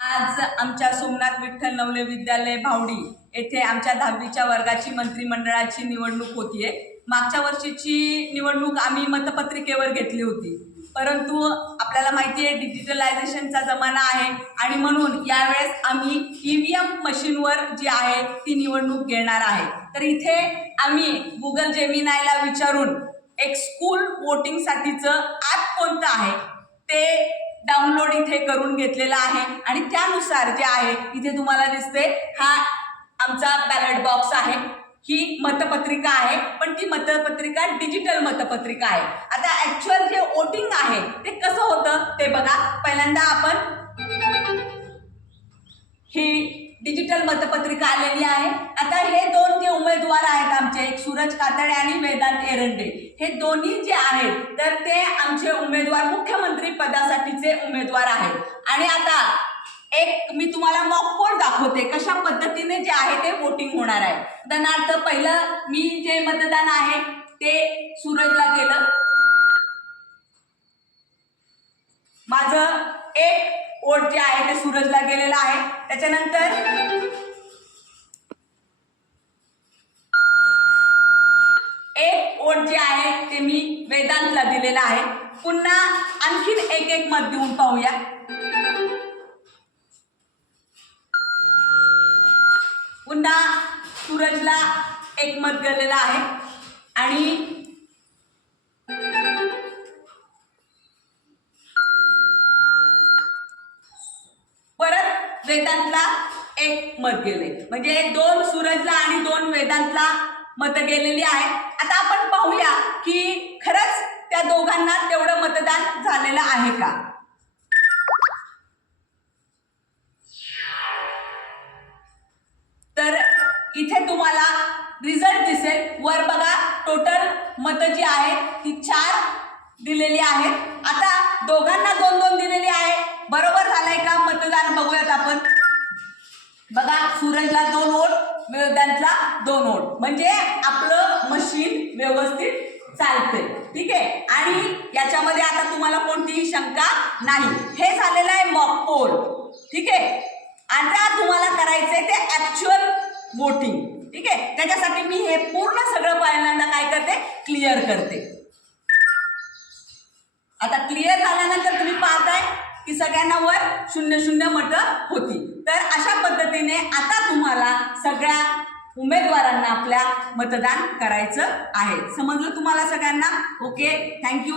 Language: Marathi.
आज आमच्या सोमनाथ विठ्ठल नवले विद्यालय भावडी येथे आमच्या 10वीच्या वर्गाची मंत्रिमंडळाची निवडणूक होतीये। मागच्या वर्षीची निवडणूक आम्ही मतपत्रिकेवर घेतली होती, परंतु आपल्याला माहिती आहे डिजिटलायझेशनचा जमाना आहे आणि म्हणून यावेळेस आम्ही ईव्हीएम मशीनवर जी आहे ती निवडणूक घेणार आहे। तर इथे आम्ही गुगल जेमिनायला विचारून एक स्कूल वोटिंगसाठीचं ॲप कोणतं आहे ते डाउनलोड इथे करून घेतलेला आहे आणि त्यानुसार जे आहे इथे तुम्हाला दिसते हा आमचा बॅलेट बॉक्स आहे, ही मतपत्रिका आहे, पण ती मतपत्रिका डिजिटल मतपत्रिका आहे। आता ॲक्च्युअल जे वोटिंग आहे ते कसं होतं ते बघा। पहिल्यांदा आपण ही डिजिटल मतपत्रिका आलेली आहे। आता हे दोन जे उमेदवार आहेत आमचे, एक सूरज कातडे आणि वेदांत एरंडे, हे दोन्ही जे आहेत तर ते आमचे उमेदवार मुख्यमंत्री पदासाठीचे उमेदवार आहेत। आणि आता एक मी तुम्हाला मॉक पोल दाखवते कशा पद्धतीने जे आहे ते वोटिंग होणार आहे। उदाहरणार्थ पहिलं मी जे मतदान आहे ते सूरजला केलं, माझं एक वोट जे आहे ते सूरजला गेलेला आहे। त्याच्यानंतर एक वोट जे आहे ते मी वेदांतला दिलेला आहे। पुन्हा आणखीन एक मत देऊन पाहूया। पुन्हा सूरजला एक मत गेलेला आहे आणि परत वेदांतला एक मत गेले, म्हणजे दोन सूरजला आणि दोन वेदांतला मत गेलेली आहेत। आता आपण पाहूया की खरंच त्या दोघांना तेवढं मतदान झालेलं आहे का। तर इथे तुम्हाला रिझल्ट दिसेल, वर बघा टोटल मत जी आहेत ती 4 दिलेली आहेत। आता दोघांना 2-2 दिलेली आहे, बरोबर झालंय का मतदान बघूयात आपण। बघा सूरजला 2 वोट, वेदांतला 2 वोट, म्हणजे आपलं मशीन व्यवस्थित चालते, ठीक आहे। आणि याच्यामध्ये आता तुम्हाला कोणतीही शंका नाही। हे झालेलं आहे मॉक पोल, ठीक आहे। आता तुम्हाला करायचंय ते ऍक्च्युअल वोटिंग, ठीक आहे। त्याच्यासाठी मी हे पूर्ण सगळं पहिल्यांदा काय करते, क्लिअर करते। आता क्लिअर झाल्यानंतर तुम्ही पाहताय की सगळ्यांना वर 0-0 मतं होती। तर अशा पद्धतीने आता तुम्हाला सगळ्या उमेदवारांना आपल्या मतदान करायचं आहे। समजलं तुम्हाला सगळ्यांना? Okay, thank you.